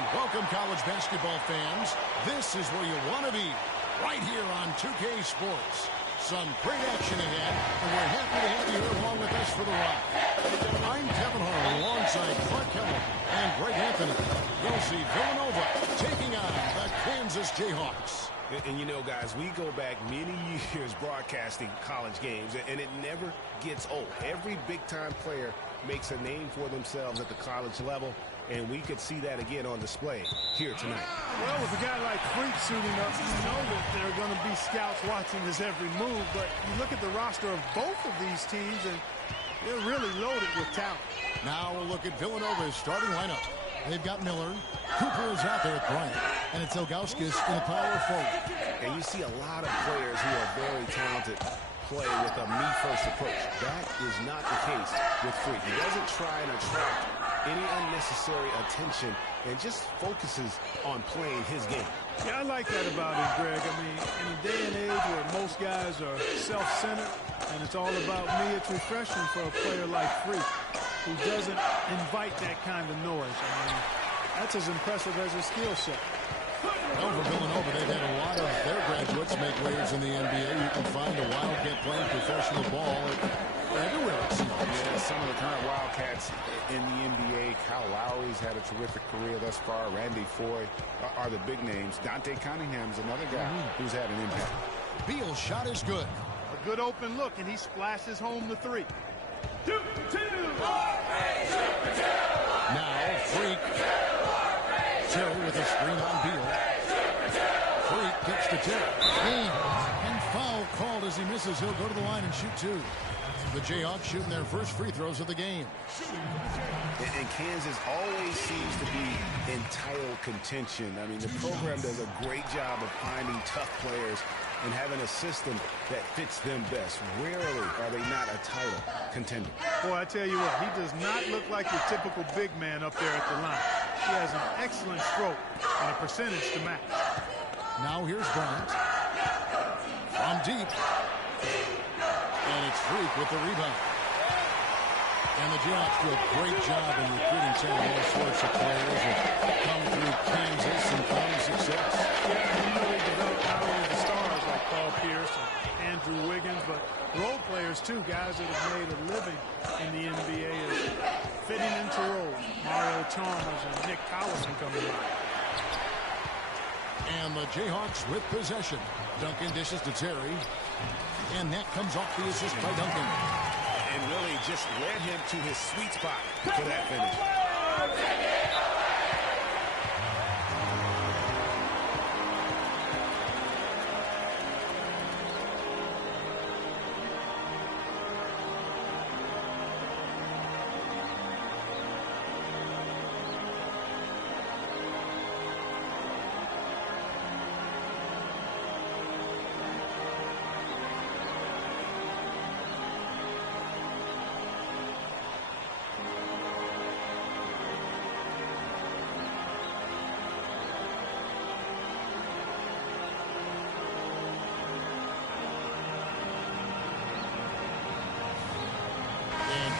And welcome, college basketball fans. This is where you want to be, right here on 2K Sports. Some great action ahead, and we're happy to have you here along with us for the ride. I'm Kevin Harlan alongside Clark Keller and Greg Anthony. You'll see Villanova taking on the Kansas JayHawks. And you know, guys, we go back many years broadcasting college games, and it never gets old. Every big-time player makes a name for themselves at the college level, and we could see that again on display here tonight. Well, with a guy like Freak suiting up, you know that there are going to be scouts watching his every move, but you look at the roster of both of these teams, and they're really loaded with talent. Now we'll look at Villanova's starting lineup. They've got Miller, Cooper is out there at Bryant, and it's Ilgauskas in the power forward. And you see a lot of players who are very talented play with a me-first approach. That is not the case with Freak. He doesn't try and attract any unnecessary attention and just focuses on playing his game. Yeah, I like that about him, Greg. I mean, in a day and age where most guys are self-centered and it's all about me, it's refreshing for a player like Freak who doesn't invite that kind of noise. I mean, that's as impressive as his skill set. Over Villanova, they've had a lot of their graduates make waves in the NBA. You can find a Wildcat playing professional ball everywhere, it seems. Yeah, some of the current Wildcats in the NBA. Kyle Lowry's had a terrific career thus far. Randy Foye are the big names. Dante Cunningham's another guy who's had an impact. Beal's shot is good. A good open look, and he splashes home the three. Now, Freak. Terry with a screen on Beal. Freak kicks to Terry. And foul called as he misses. He'll go to the line and shoot two. The JayHawks shooting their first free throws of the game. And Kansas always seems to be in title contention. I mean, the program does a great job of finding tough players and having a system that fits them best. Rarely are they not a title contender. Boy, I tell you what, he does not look like your typical big man up there at the line. He has an excellent stroke and a percentage to match. Now here's Bryant. From deep. And it's Freak with the rebound. And the JayHawks do a great job in recruiting some of all sorts of players that come through Kansas and found success. Yeah, he really developed not only the stars like Paul Pierce and Andrew Wiggins, but role players too, guys that have made a living in the NBA as fitting into roles. Mario Chalmers and Nick Collison coming by. And the JayHawks with possession. Duncan dishes to Terry. And that comes off the assist by Duncan. And really just led him to his sweet spot for that finish.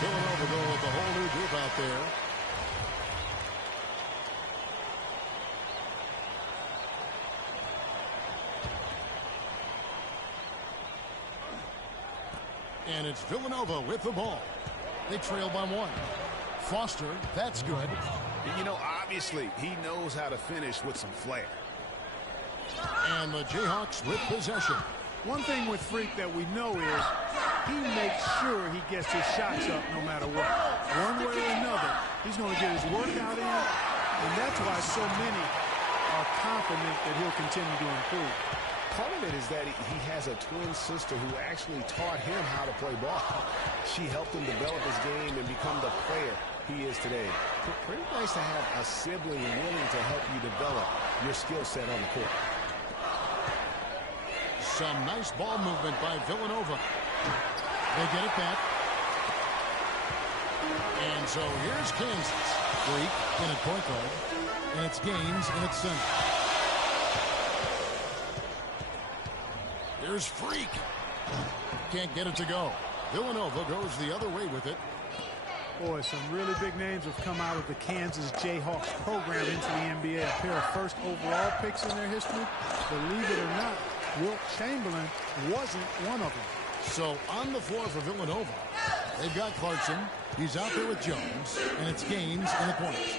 Villanova go with the whole new group out there. And it's Villanova with the ball. They trail by one. Foster, that's good. You know, obviously, he knows how to finish with some flair. And the JayHawks with possession. One thing with Freak that we know is he makes sure he gets his shots up no matter what. One way or another, he's going to get his workout in, and that's why so many are confident that he'll continue to improve. Part of it is that he has a twin sister who actually taught him how to play ball. She helped him develop his game and become the player he is today. Pretty nice to have a sibling willing to help you develop your skill set on the court. Some nice ball movement by Villanova. They get it back. And so here's Kansas. Freak in at point guard. And it's Gaines in at center. Here's Freak. Can't get it to go. Villanova goes the other way with it. Boy, some really big names have come out of the Kansas JayHawks program into the NBA. A pair of first overall picks in their history. Believe it or not, Wilt Chamberlain wasn't one of them. So on the floor for Villanova, they've got Clarkson. He's out there with Jones, and it's Gaines in the corners.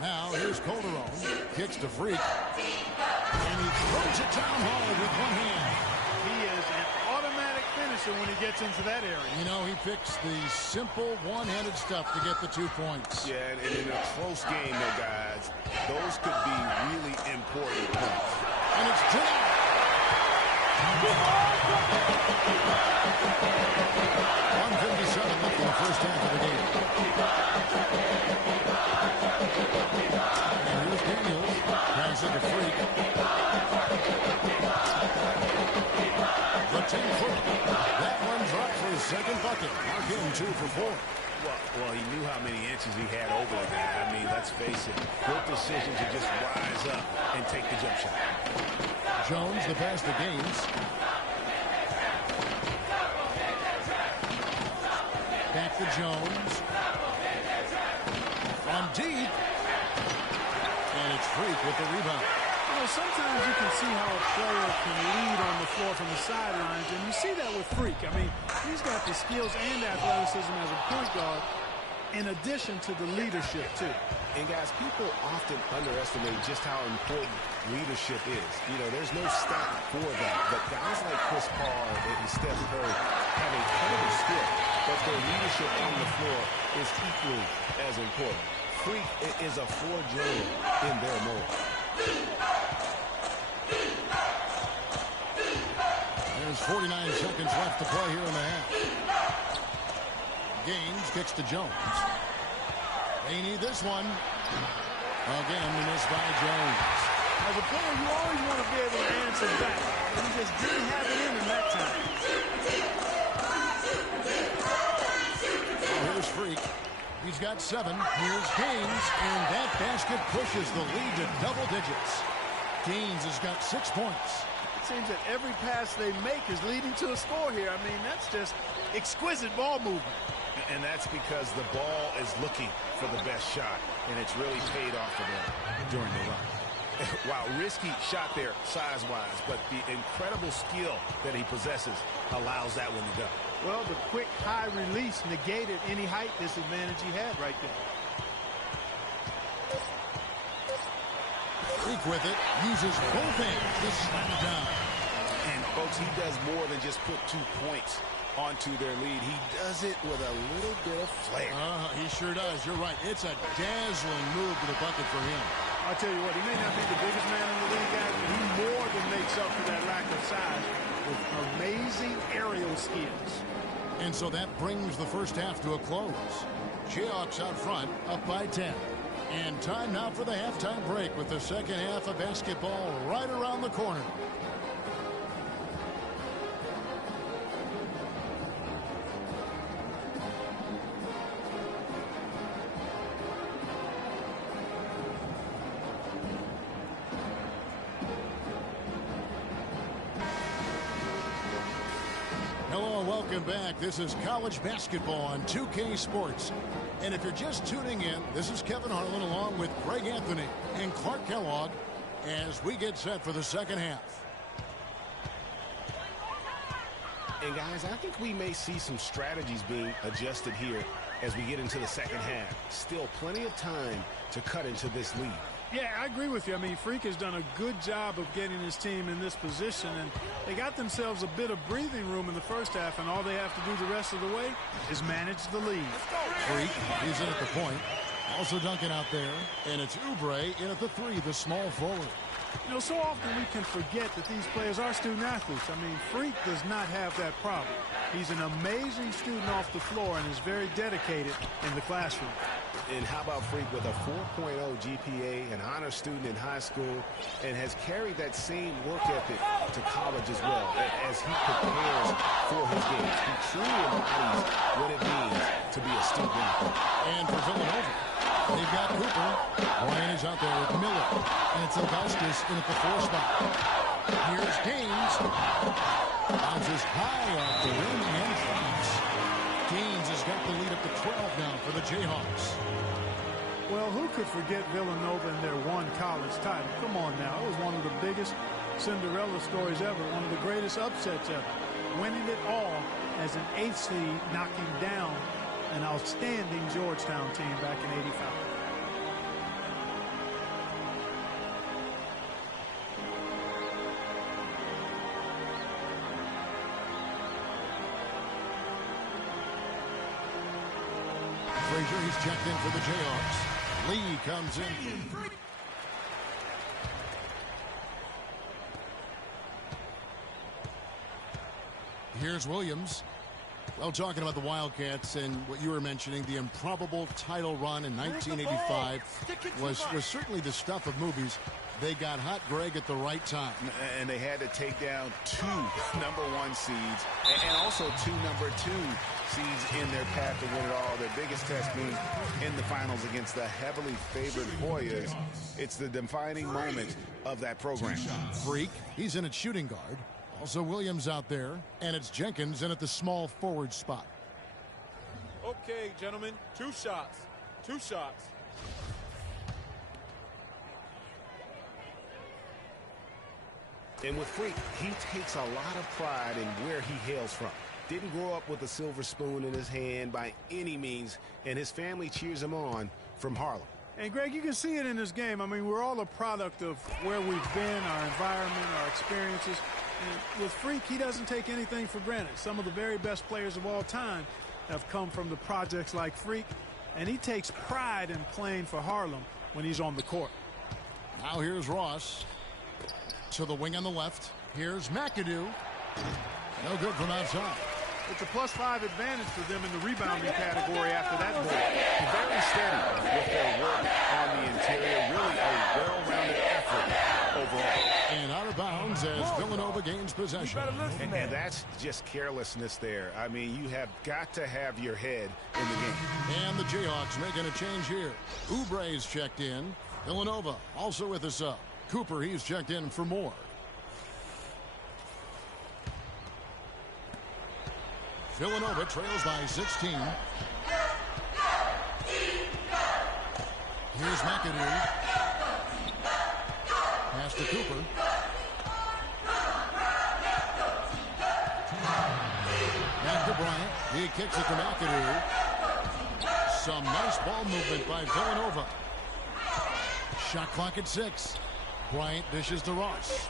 Now here's Calderon. Kicks to Freak. And he throws it down hard with one hand. He is an automatic finisher when he gets into that area. You know, he picks the simple one-handed stuff to get the 2 points. Yeah, and in a close game, though, guys, those could be really important points. And it's tonight. 1:57 left in the first half of the game. And here's Daniels. Pass it to Freak. The 10-foot. That one's up for his second bucket. Mark him 2 for 4. Well, he knew how many inches he had over the guy. I mean, let's face it. Good decision to just rise up and take the jump shot. Jones, the pass to Gaines. Back to Jones. From deep. And it's Freak with the rebound. You know, sometimes you can see how a player can lead on the floor from the sidelines, and you see that with Freak. I mean, he's got the skills and athleticism as a point guard, in addition to the leadership, too. And, guys, people often underestimate just how important leadership is. You know, there's no stat for that. But guys like Chris Paul and Steph Curry have incredible skill, but their leadership on the floor is equally as important. Freak is a floor general in their mold. There's 49 seconds left to play here in the half. Gaines kicks to Jones. They need this one. Again, missed by Jones. As a player, you always want to be able to answer back. And he just didn't have it in him that time. Here's Freak. He's got 7. Here's Gaines. And that basket pushes the lead to double digits. Gaines has got 6 points. It seems that every pass they make is leading to a score here. I mean, that's just exquisite ball movement. And that's because the ball is looking for the best shot, and it's really paid off for them during the run. Wow, risky shot there size-wise, but the incredible skill that he possesses allows that one to go. Well, the quick high release negated any height disadvantage he had right there. Freak with it, uses both hands to slam it down. And, folks, he does more than just put 2 points onto their lead. He does it with a little bit of flair. He sure does. You're right. It's a dazzling move to the bucket for him. I'll tell you what, he may not be the biggest man in the league, guys, but he more than makes up for that lack of size with amazing aerial skills. And so that brings the first half to a close. JayHawks out front, up by 10. And time now for the halftime break with the second half of basketball right around the corner. Hello and welcome back. This is college basketball on 2K Sports. And if you're just tuning in, this is Kevin Harlan along with Greg Anthony and Clark Kellogg as we get set for the second half. And, guys, I think we may see some strategies being adjusted here as we get into the second half. Still plenty of time to cut into this lead. Yeah, I agree with you. I mean, Freak has done a good job of getting his team in this position, and they got themselves a bit of breathing room in the first half, and all they have to do the rest of the way is manage the lead. Freak, he's in at the point. Also Duncan out there, and it's Oubre in at the 3, the small forward. You know, so often we can forget that these players are student athletes. I mean, Freak does not have that problem. He's an amazing student off the floor and is very dedicated in the classroom. And how about Freak with a 4.0 GPA, an honor student in high school, and has carried that same work ethic to college as well as he prepares for his games. He truly embodies what it means to be a student athlete. And for Villanova, they've got Cooper. Ryan is out there with Miller. And it's Augustus in at the 4 spot. Here's Gaines. Bounces high off the rim and drops. Gaines has got the lead up to 12 now for the JayHawks. Well, who could forget Villanova and their one college title? Come on now. It was one of the biggest Cinderella stories ever, one of the greatest upsets ever. Winning it all as an 8th seed, knocking down an outstanding Georgetown team back in '85. Frazier, he's checked in for the JayHawks. Lee comes in. Here's Williams. Well, talking about the Wildcats and what you were mentioning, the improbable title run in 1985 was certainly the stuff of movies. They got hot, Greg, at the right time. And they had to take down 2 #1 seeds and also 2 #2 seeds in their path to win it all. Their biggest test being in the finals against the heavily favored Hoyas. It's the defining moment of that program. Freak, he's in at shooting guard. Also Williams out there, and it's Jenkins in at the small forward spot. Okay, gentlemen, 2 shots. 2 shots. And with Freak, he takes a lot of pride in where he hails from. Didn't grow up with a silver spoon in his hand by any means, and his family cheers him on from Harlem. And, Greg, you can see it in this game. I mean, we're all a product of where we've been, our environment, our experiences. And with Freak, he doesn't take anything for granted. Some of the very best players of all time have come from the projects like Freak, and he takes pride in playing for Harlem when he's on the court. Now here's Ross. To the wing on the left. Here's McAdoo. No good from outside. It's a +5 advantage for them in the rebounding category after that goal. Very steady with their work on the interior. Really a well-rounded effort overall. And out of bounds as Villanova gains possession. And that's just carelessness there. I mean, you have got to have your head in the game. And the JayHawks making a change here. Oubre's checked in. Villanova also with us up. Cooper, he's checked in for more. Villanova trails by 16. Here's McAdoo. Pass to Cooper. Back to Bryant. He kicks it to McAdoo. Some nice ball movement by Villanova. Shot clock at 6. Bryant dishes to Ross.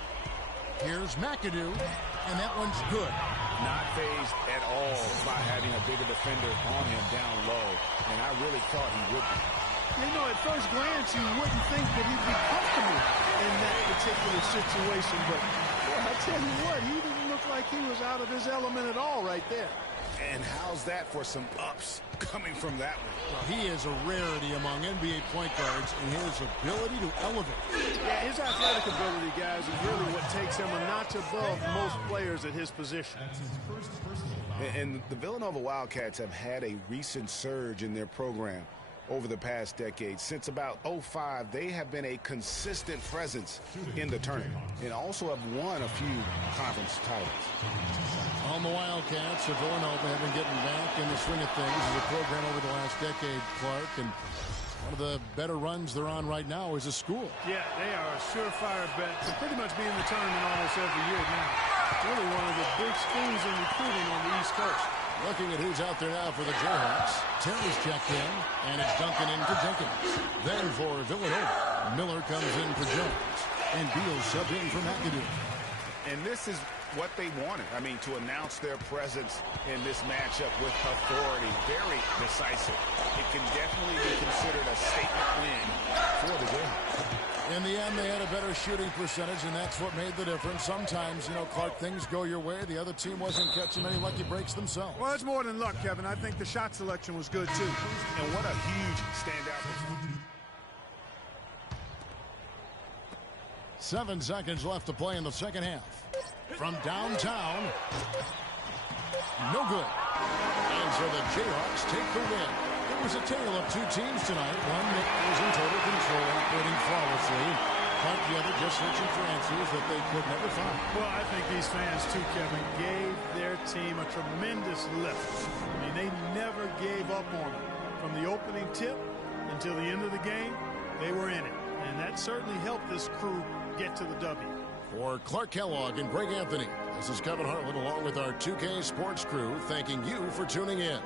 Here's McAdoo, and that one's good. Not fazed at all by having a bigger defender on him down low, and I really thought he would be. You know, at first glance, you wouldn't think that he'd be comfortable in that particular situation, but boy, I tell you what, he didn't look like he was out of his element at all right there. And how's that for some ups coming from that one? Well, he is a rarity among NBA point guards in his ability to elevate. Yeah, his athletic ability, guys, is really what takes him a notch above most players at his position. And the Villanova Wildcats have had a recent surge in their program over the past decade. Since about '05, they have been a consistent presence in the tournament and also have won a few conference titles. On the Wildcats of Villanova have been getting back in the swing of things as a program over the last decade, Clark, and one of the better runs they're on right now is a school. Yeah, they are a surefire bet to pretty much be in the tournament almost every year now. Really one of the big schools in recruiting on the East Coast. Looking at who's out there now for the JayHawks. Terry's checked in, and it's Duncan in for Jenkins. Then for Villanova, Miller comes in for Jones, and Beal subbed in for McAdoo. And this is what they wanted. I mean, to announce their presence in this matchup with authority. Very decisive. It can definitely be considered a statement win for the Jayhawks. In the end, they had a better shooting percentage, and that's what made the difference. Sometimes, you know, Clark, things go your way. The other team wasn't catching many lucky breaks themselves. Well, it's more than luck, Kevin. I think the shot selection was good, too. And what a huge standout. 7 seconds left to play in the second half. From downtown, no good. And so the JayHawks take the win. It was a tale of 2 teams tonight. One that was in total control, operating flawlessly. Clark, together just searching for answers that they could never find. Well, I think these fans, too, Kevin, gave their team a tremendous lift. I mean, they never gave up on it. From the opening tip until the end of the game, they were in it. And that certainly helped this crew get to the W. For Clark Kellogg and Greg Anthony, this is Kevin Harlan along with our 2K Sports crew thanking you for tuning in.